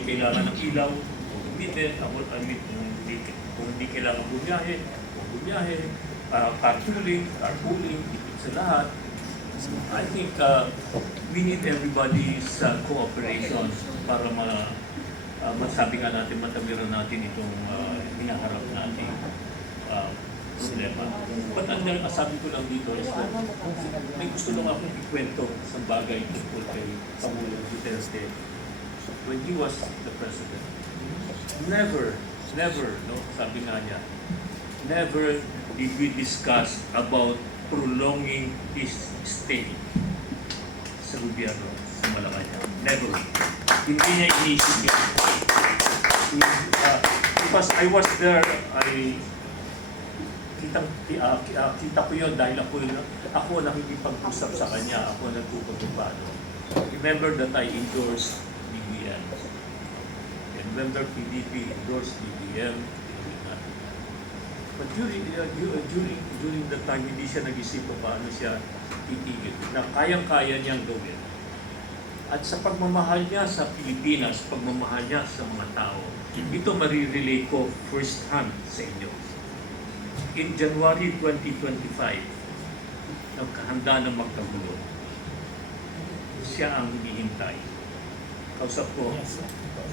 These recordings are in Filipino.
hindi kailangan ng ilaw, kung gamitin, kung hindi kailangan bumiyahe, kung bumiyahe, carpooling, higit sa lahat. I think we need everybody's cooperation para masabi nga natin, matabiran natin itong hinaharap natin problema. But sabi ko lang dito is that may gusto lang akong ikwento sa bagay tungkol kay Pangulong Duterte when he was the president. Never, no, sabi nga niya, never did we discuss about prolonging his stay sa gobyerno sa Malacanang. Never. Hindi niya inisip yun. Because I was there, kita ko yun dahil ako nakikipag-usap sa kanya, ako nagpupagpapano. Remember that I endorsed BBM. Remember PDP endorsed BBM. But during the time, hindi siya nag-isip paano siya titigil, na kayang-kaya niyang gawin. At sa pagmamahal niya sa Pilipinas, pagmamahal niya sa mga tao, ito marirelay ko first hand sa inyo. In January 2025, nagkahanda ng magkagulo. Siya ang hinihintay. Kausap ko,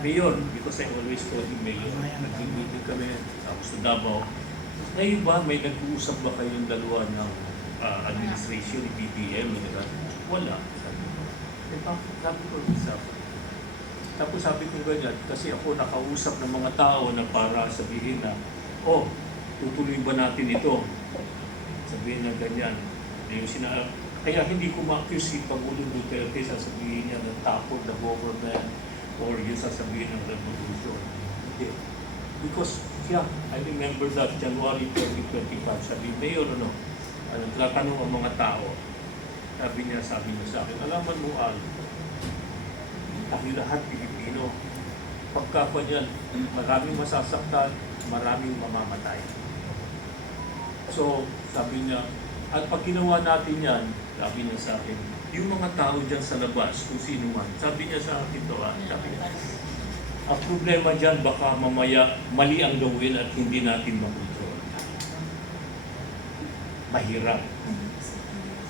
Mayor, because I always told him, Mayor, nag-meeting kami, tapos sa Davao. Ngayon ba, may nag-uusap ba kayong dalawa ng administration, ni BBM? Wala. Sabi ko, tapos sabi ko ganyan, kasi ako nakausap ng mga tao na para sabihin na, tutuloy ba natin ito? Sabihin na ganyan. Kaya hindi ko ma-accuse si Pangulong Duterte, sasabihin niya na tapos the government or yung sasabihin ng revolution. Okay. Because, I remember that January 2025, sabi Mayor, nagtatanong ang mga tao, sabi niya sa akin, alaman mo, Al, tayo lahat Pilipino, pagka pa dyan, maraming masasaktan, maraming mamamatay. So, sabi niya, at pag ginawa natin yan, sabi niya sa akin, yung mga tao dyan sa labas, kung sino man, sabi niya sa akin ito, sabi niya, ang problema dyan, baka mamaya mali ang gawin at hindi natin makontrol. Mahirap.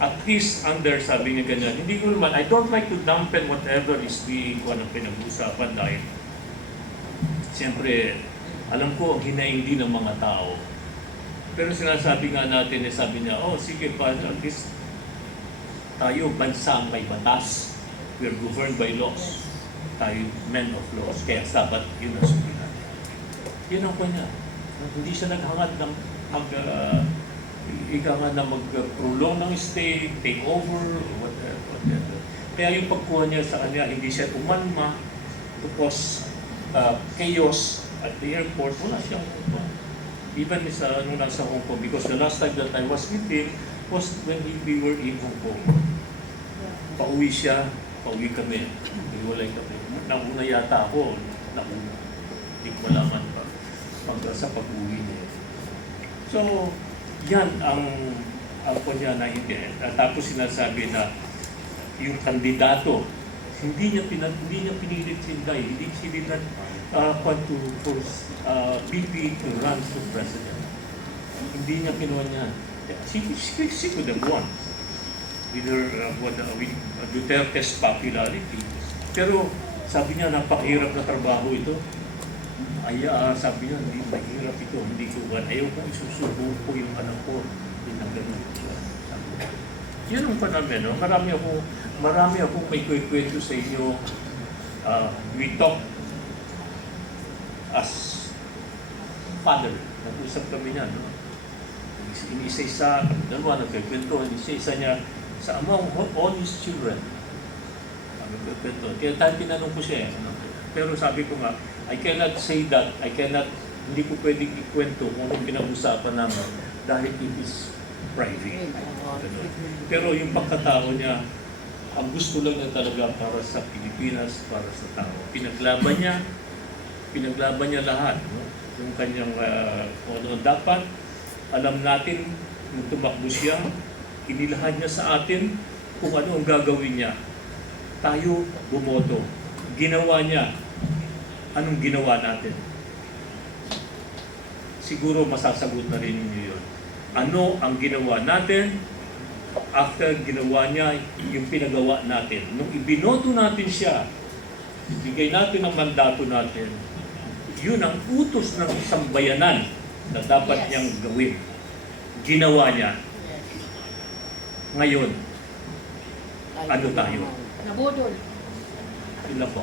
At least under, sabi niya ganyan, hindi ko naman, I don't like to dampen whatever is being pinag-uusapan dahil siyempre, alam ko ang hinaindi ng mga tao. Pero sinasabi nga natin, sabi niya, sige pa, at least tayo bansang may batas. We're governed by laws. Tayo men of laws. Kaya dapat yun ang sabi natin. Yun ang kanya. Hindi siya naghangad ng mag-prolong ng stay, take over, whatever. Kaya yung pagkuha niya sa kanya, hindi siya umanma to cause chaos at the airport. Wala siyang even nung nasa Hong Kong, because the last time that I was with him was when we were in Hong Kong. Pauwi siya, pauwi kami, hiwalay kami. Nauna yata ako, hindi ko malaman pa sa pag-uwi niya. So, yan ang kanya na hindi. Tapos sinasabi na yung kandidato, hindi niya pinilit sinday, hindi sinilan BP to run for president. Hindi niya kinuha niya. She could have won with Duterte's popularity. Pero sabi niya, napakahirap na trabaho ito. Sabi niya, hindi mahirap ito, hindi ko ba. Ayaw ko isusubo ko yung anak ko. Hindi na ganun. Yun ang panamin. No? Marami akong may kwento sa inyo. We talk as father. Nag-usap kami niya. No? Inisa-isa, dalawa nagkikwento. Inisa-isa niya sa among all his children. Nagkikwento. Kaya tayo tinanong ko siya. Pero sabi ko nga, I cannot say that, hindi ko pwedeng ikwento kung anong pinag-usapan namin dahil it is private. Pero yung pagkatao niya, ang gusto lang niya talaga para sa Pilipinas, para sa tao. Pinaglaban niya lahat. No? Yung kanyang, ano dapat, alam natin, nung tumakbo siya, inilahan niya sa atin kung ano ang gagawin niya. Tayo bumoto. Ginawa niya. anong ginawa natin? Siguro masasagot na rin niyo yun. Ano ang ginawa natin after ginawa niya yung pinagawa natin? Nung ibinoto natin siya, bigay natin ang mandato natin, yun ang utos ng isang bayanan na dapat niyang gawin. Ginawa niya. Ngayon, ano tayo? Nabudol. Yun lang po.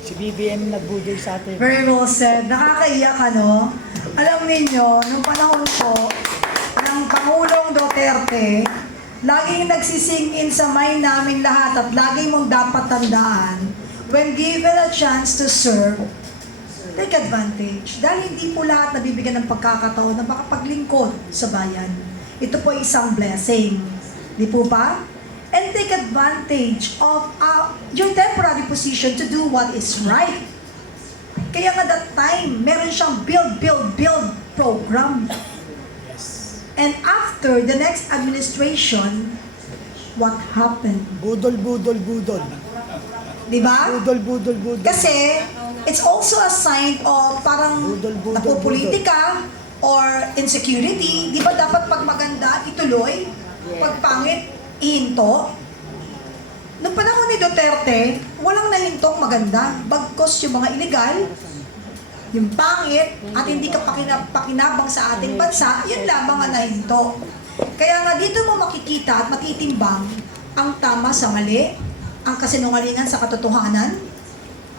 Si BBM nagbudol sa atin. Very well said. Nakakaiyak, ano? Alam ninyo, nung panahon po ng Pangulong Duterte, laging nagsising in sa mind namin lahat at lagi mong dapat tandaan, when given a chance to serve, take advantage. Dahil hindi po lahat nabibigyan ng pagkakataon na makapaglingkod sa bayan. Ito po ay isang blessing. Di po ba? And take advantage of your temporary position to do what is right. Kaya nga that time, meron siyang build program. And after the next administration, what happened? Budol. Di ba? Budol. Kasi, it's also a sign of parang Budol. napupolitika or insecurity. Di ba dapat pag maganda, ituloy? Pag pangit, ihinto? Noong panahon ni Duterte, walang nahintong maganda. Bagkos yung mga illegal, yung pangit, at hindi ka pakinabang sa ating bansa, yun lamang ang nahinto. Kaya nga dito mo makikita at matitimbang ang tama sa mali, ang kasinungalingan sa katotohanan,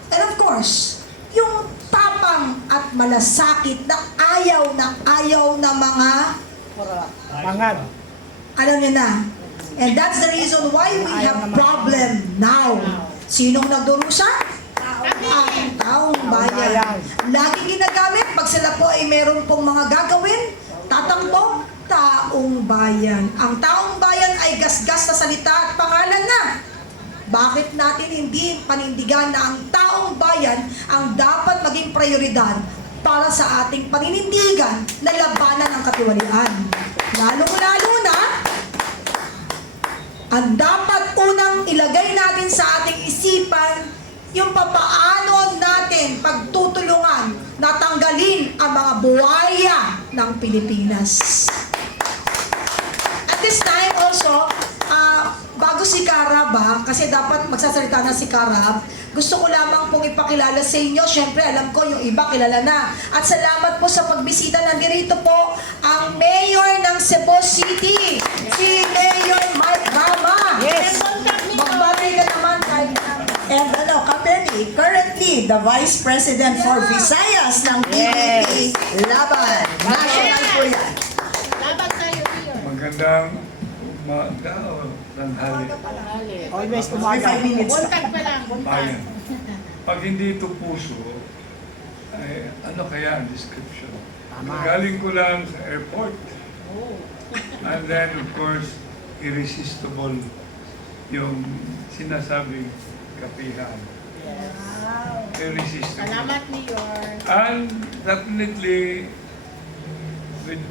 and of course, yung tapang at malasakit na ayaw ng mga Mangad. alam niyo na. And that's the reason why we have problem now. Sinong nagdurusa? Ang taong bayan. Lagi ginagamit pag sila po ay meron pong mga gagawin, tatakbo, taong bayan. Ang taong bayan ay gasgas na salita at pangalan na. Bakit natin hindi panindigan na ang taong bayan ang dapat maging prioridad para sa ating paninindigan na labanan ng katiwalian? Lalong-lalo na, ang dapat unang ilagay natin sa ating isipan yung papaano natin pagtutulungan na tanggalin ang mga buhaya ng Pilipinas. At this time also, bago si Karab, kasi dapat magsasalita na si Karab, gusto ko lamang pong ipakilala sa inyo. Siyempre, alam ko yung iba kilala na. At salamat po sa pagbisita. Nandirito po ang Mayor ng Cebu City, si Mayor Mike Rama. Yes. Magbati ka naman kay And Kapeni, currently the Vice President for Visayas ng PDP Laban. National po yan. Laban tayo, Mayor. Magandang umaga o tanghali. Always May umaga. 5 minutes na. Buntag pa lang, buntag. Bayan. Pag hindi ito puso, ay ano kaya ang description? Tama. Galing ko lang sa airport. And then of course, irresistible yung sinasabing kapihan. Irresistible. Salamat, Mayor. And definitely, with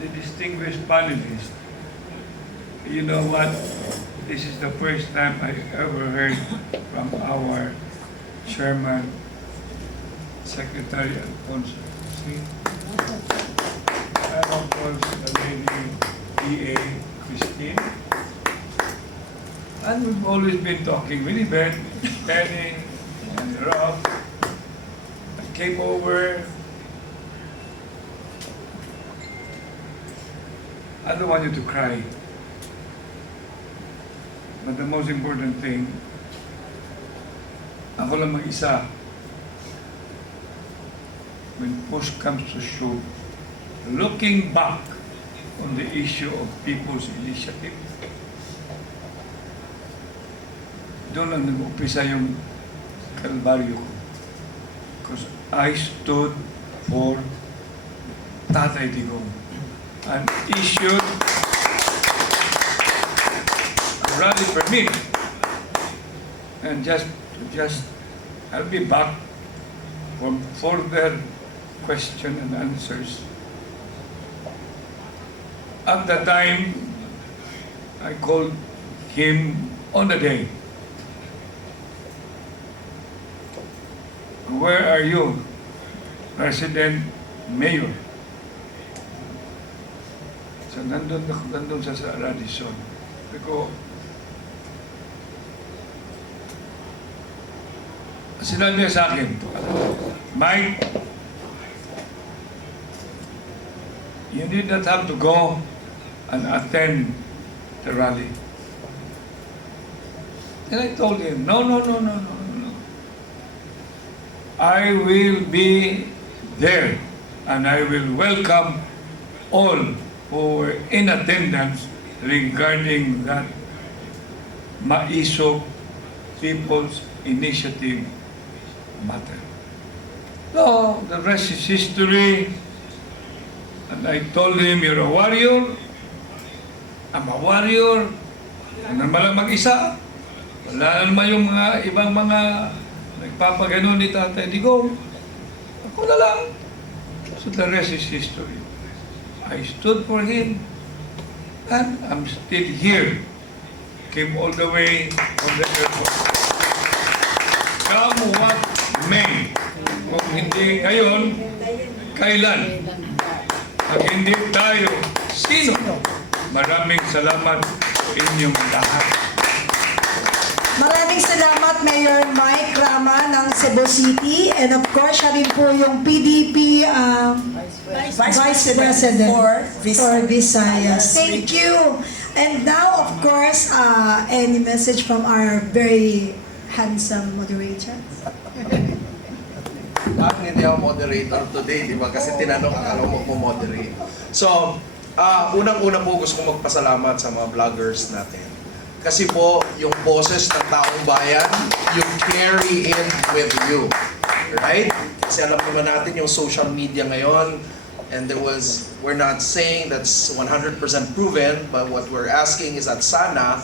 the distinguished panelists, you know what? This is the first time I ever heard from our chairman, Secretary Alfonso. See? And of course, the lady D.A. Christine. And we've always been talking with Ben, Penny, and Rob. I came over. I don't want you to cry. But the most important thing, ako lang mag-isa. When push comes to shove, looking back on the issue of people's initiative, doon lang nag-umpisa yung kalbaryo ko. Because I stood for Tatay Digong and issued a rally permit. And just I'll be back for further question and answers. At the time, I called him on the day. where are you, President Mayor? So nandun siya sa Radisson. Pero sinabi niya sa akin, Mike, you did not have to go and attend the rally. And I told him, no. I will be there and I will welcome all who were in attendance regarding that Maiso People's Initiative matter. So, the rest is history. And I told him, you're a warrior. I'm a warrior. Ano naman lang mag-isa. Wala naman yung mga ibang mga nagpapaganon ni Tatay Digong. Ako na lang. So the rest is history. I stood for him. And I'm still here. Came all the way from the airport. Come what may. Kung hindi ngayon, kailan? Pag hindi tayo, sino? Maraming salamat sa inyong lahat. Maraming salamat, Mayor Mike Rama ng Cebu City. And of course, siya rin po yung PDP Vice President for Visayas. Thank you. And now, of course, any message from our very handsome moderator? Bakit hindi ako moderator today, di ba? Kasi tinanong akala mo moderate. So, unang-una po gusto kong magpasalamat sa mga vloggers natin. Kasi po, yung boses ng taong bayan, you carry it with you. Right? Kasi alam naman natin yung social media ngayon, and we're not saying that's 100% proven, but what we're asking is that sana